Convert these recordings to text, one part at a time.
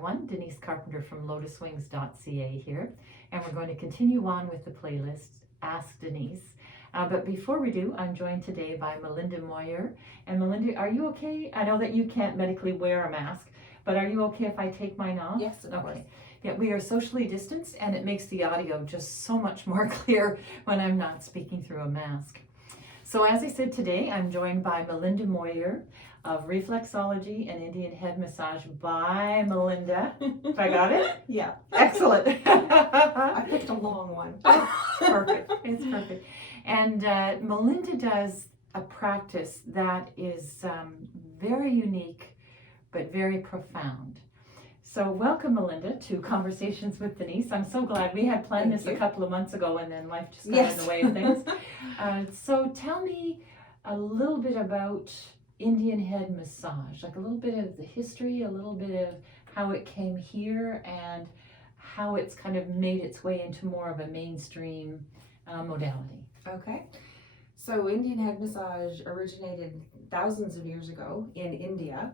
everyone. Denise Carpenter from lotuswings.ca here, and we're going to continue on with the playlist Ask Denise. But before we do, I'm joined today by Melinda Moir. And Melinda, are you okay? I know that you can't medically wear a mask, but are you okay if I take mine off? Yes, of course. Yeah, we are socially distanced, and it makes the audio just so much more clear when I'm not speaking through a mask. So as I said today, I'm joined by Melinda Moir of Reflexology and Indian Head Massage by Melinda. I got it? Yeah. Excellent. I picked a long one. Perfect. It's perfect. And Melinda does a practice that is very unique, but very profound. So welcome, Melinda, to Conversations with Denise. I'm so glad. We had planned this a couple of months ago, and then life just got in the way of things. So tell me a little bit about Indian head massage, like a little bit of the history, a little bit of how it came here, and how it's kind of made its way into more of a mainstream modality. Okay. So Indian head massage originated thousands of years ago in India.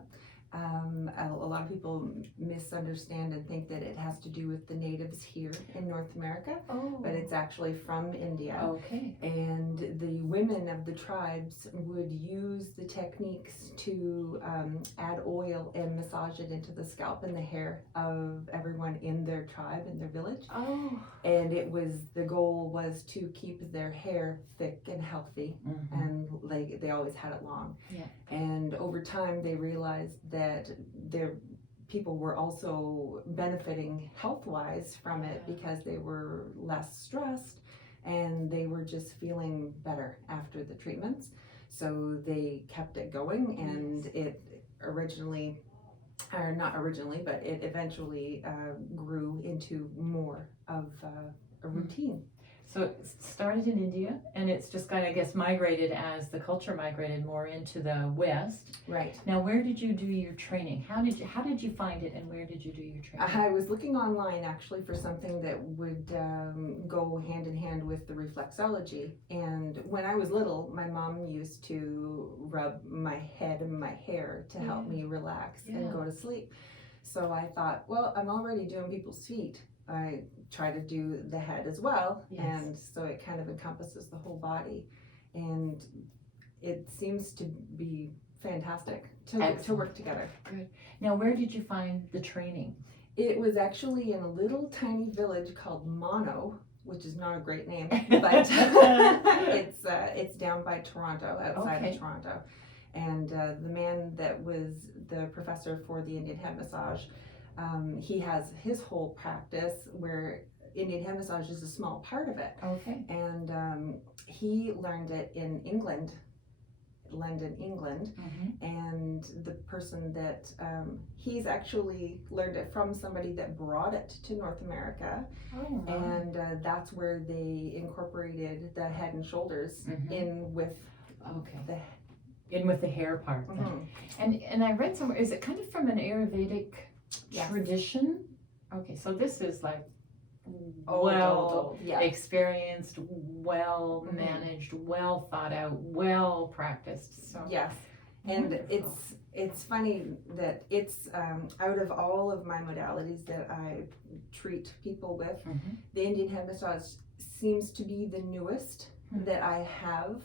A lot of people misunderstand and think that it has to do with the natives here in North America, but it's actually from India. Okay. And the women of the tribes would use the techniques to add oil and massage it into the scalp and the hair of everyone in their tribe, in their village. Oh. And the goal was to keep their hair thick and healthy, and like they always had it long. Yeah. And over time they realized that their people were also benefiting health-wise from it because they were less stressed and they were just feeling better after the treatments. So they kept it going, and it eventually grew into more of a routine. So it started in India, and it's just kind of, I guess, migrated as the culture migrated more into the West. Right. Now, where did you do your training? How did you find it, and where did you do your training? I was looking online actually for something that would go hand in hand with the reflexology. And when I was little, my mom used to rub my head and my hair to help me relax and go to sleep. So I thought, well, I'm already doing people's feet. I try to do the head as well, and so it kind of encompasses the whole body, and it seems to be fantastic to work together. Good. Now, where did you find the training? It was actually in a little tiny village called Mono, which is not a great name, but it's down by Toronto, outside of Toronto. And the man that was the professor for the Indian head massage, he has his whole practice where Indian head massage is a small part of it. Okay. And he learned it in England, London, England. And the person that he's actually learned it from somebody that brought it to North America. And that's where they incorporated the head and shoulders in with the hair part. And I read somewhere, is it kind of from an Ayurvedic tradition? Okay, so this is like experienced, well managed, well thought out, well practiced. So and it's funny that it's out of all of my modalities that I treat people with, the Indian head massage seems to be the newest that I have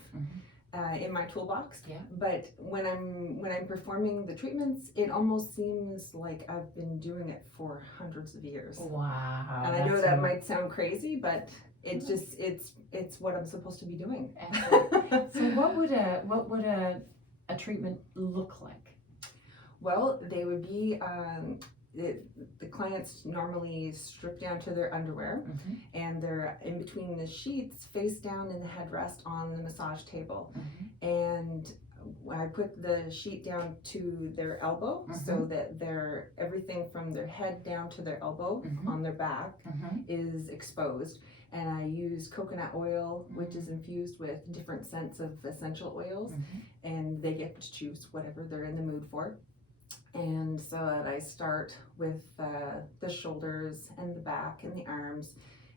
in my toolbox. But when I'm performing the treatments, it almost seems like I've been doing it for hundreds of years. Wow. And I know that might sound crazy, but it's just it's what I'm supposed to be doing. So what would a treatment look like? Well, they would be the clients normally strip down to their underwear, and they're in between the sheets, face down in the headrest on the massage table. And I put the sheet down to their elbow so that everything from their head down to their elbow on their back is exposed. And I use coconut oil, which is infused with different scents of essential oils, and they get to choose whatever they're in the mood for. And so I start with the shoulders and the back and the arms,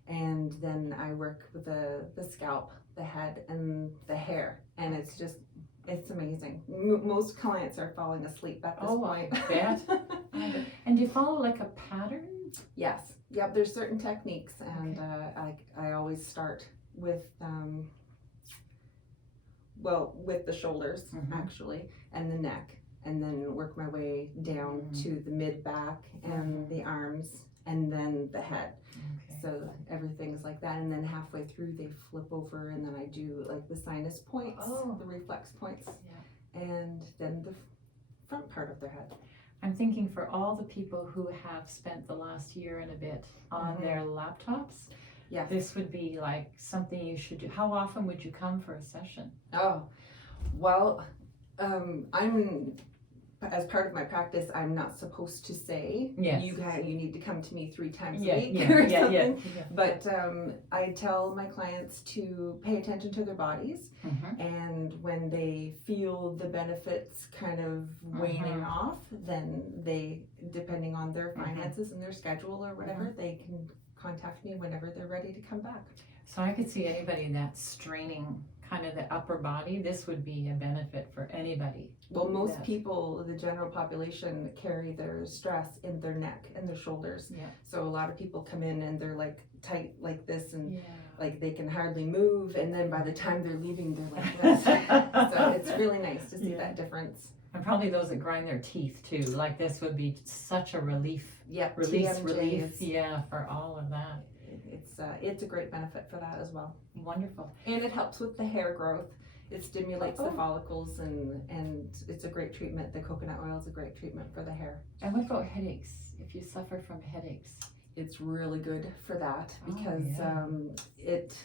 and then I work with the scalp, the head, and the hair. And it's amazing. Most clients are falling asleep at this point. I bet. And do you follow like a pattern? Yes. Yep. There's certain techniques, and I always start with with the shoulders actually, and the neck, and then work my way down to the mid back and the arms, and then the head. Okay. So everything's like that, and then halfway through they flip over, and then I do like the sinus points, the reflex points, and then the front part of their head. I'm thinking for all the people who have spent the last year and a bit on their laptops, this would be like something you should do. How often would you come for a session? Oh, well, as part of my practice, I'm not supposed to say you need to come to me 3 times a week or something. But I tell my clients to pay attention to their bodies, and when they feel the benefits kind of waning off, then they, depending on their finances and their schedule or whatever, they can contact me whenever they're ready to come back. So I could see anybody that's straining kind of the upper body, this would be a benefit for anybody. Well, most people, the general population, carry their stress in their neck and their shoulders. So a lot of people come in and they're like tight like this, and like they can hardly move, and then by the time they're leaving, they're like this. So it's really nice to see that difference. And probably those that grind their teeth too, like this would be such a relief. Relief, for all of that. It's a great benefit for that as well. Wonderful. And it helps with the hair growth. It stimulates the follicles, and it's a great treatment. The coconut oil is a great treatment for the hair. And what about headaches? If you suffer from headaches? It's really good for that, because it's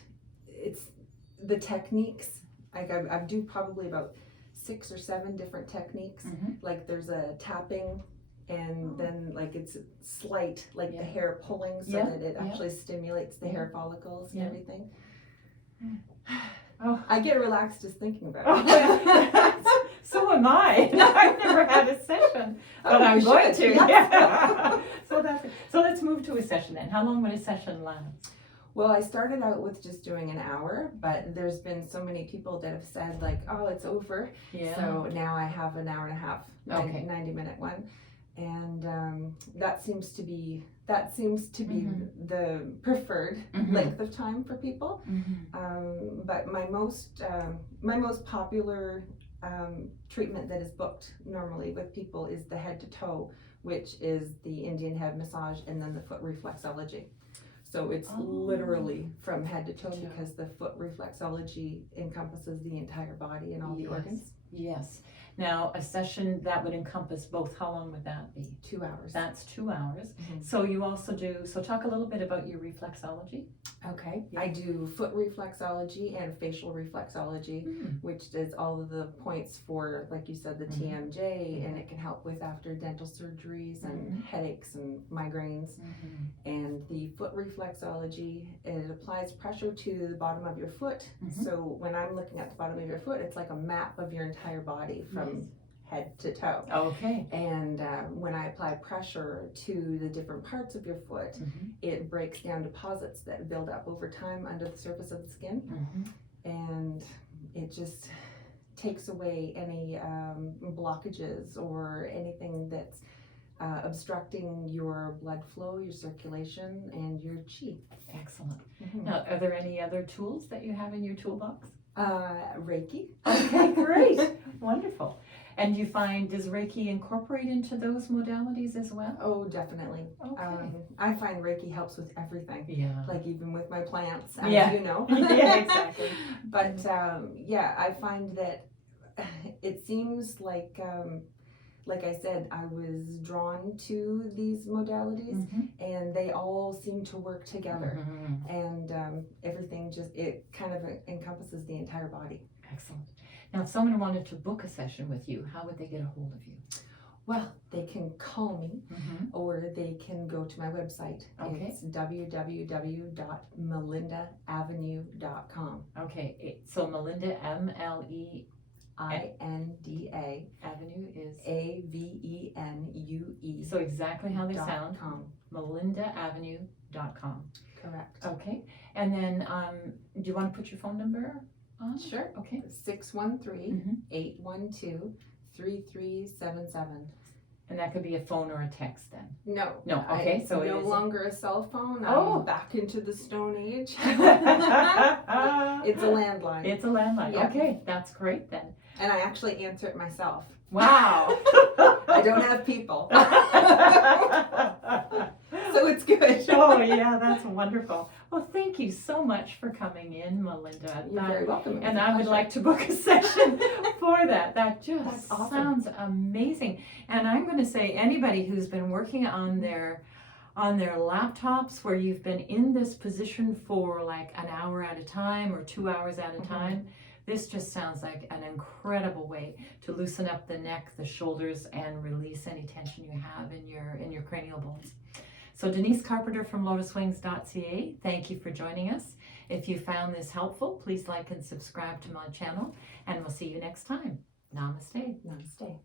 the techniques. Like I do probably about 6 or 7 different techniques. Like there's a tapping, and then like it's slight, like the hair pulling, so that it actually stimulates the hair follicles and everything. I get relaxed just thinking about it. So am I. I've never had a session, but I'm going to. So let's move to a session then. How long would a session last? Well, I started out with just doing an hour, but there's been so many people that have said like, oh, it's over. So now I have an hour and a half, 90-minute one. And that seems to be the preferred length of time for people. But my most popular treatment that is booked normally with people is the head to toe, which is the Indian head massage and then the foot reflexology. So it's literally from head to toe, because the foot reflexology encompasses the entire body and all the organs. Yes. Now, a session that would encompass both, how long would that be? 2 hours. That's 2 hours. So you also do, so talk a little bit about your reflexology. Okay. I do foot reflexology and facial reflexology, which does all of the points for, like you said, the TMJ, and it can help with after dental surgeries and headaches and migraines. And the foot reflexology, it applies pressure to the bottom of your foot. So when I'm looking at the bottom of your foot, it's like a map of your entire body from head to toe. Okay. And when I apply pressure to the different parts of your foot, it breaks down deposits that build up over time under the surface of the skin. And it just takes away any blockages or anything that's obstructing your blood flow, your circulation, and your chi. Excellent. Now, are there any other tools that you have in your toolbox? Reiki. Okay, great. Wonderful. And you find, does Reiki incorporate into those modalities as well? Oh, definitely. Okay. I find Reiki helps with everything. Yeah. Like even with my plants, as you know. Yeah, exactly. But I find that it seems like I said, I was drawn to these modalities, and they all seem to work together. And everything it kind of encompasses the entire body. Excellent. Now, if someone wanted to book a session with you, how would they get a hold of you? Well, they can call me, or they can go to my website. It's www.melindaavenue.com. Okay, so Melinda, MLEINDA Avenue is AVENUE. So exactly how they sound. melindaavenue.com. Correct. Okay, and then do you want to put your phone number on? Sure. Okay. 613-812-3377. And that could be a phone or a text then. No. No, okay, It's so it no is- longer a cell phone. Oh. I'm back into the Stone Age. It's It's a landline. a landline. Yeah. Okay, that's great then. And I actually answer it myself. Wow. I don't have people. So it's good. Oh yeah, that's wonderful. Well, thank you so much for coming in, Melinda. You're very welcome. It was And a I would pleasure. like to book a session for that. That just That's awesome. sounds amazing. And I'm going to say anybody who's been working on their laptops where you've been in this position for like an hour at a time or 2 hours at a time, this just sounds like an incredible way to loosen up the neck, the shoulders, and release any tension you have in your cranial bones. So Denise Carpenter from lotuswings.ca, thank you for joining us. If you found this helpful, please like and subscribe to my channel, and we'll see you next time. Namaste. Namaste.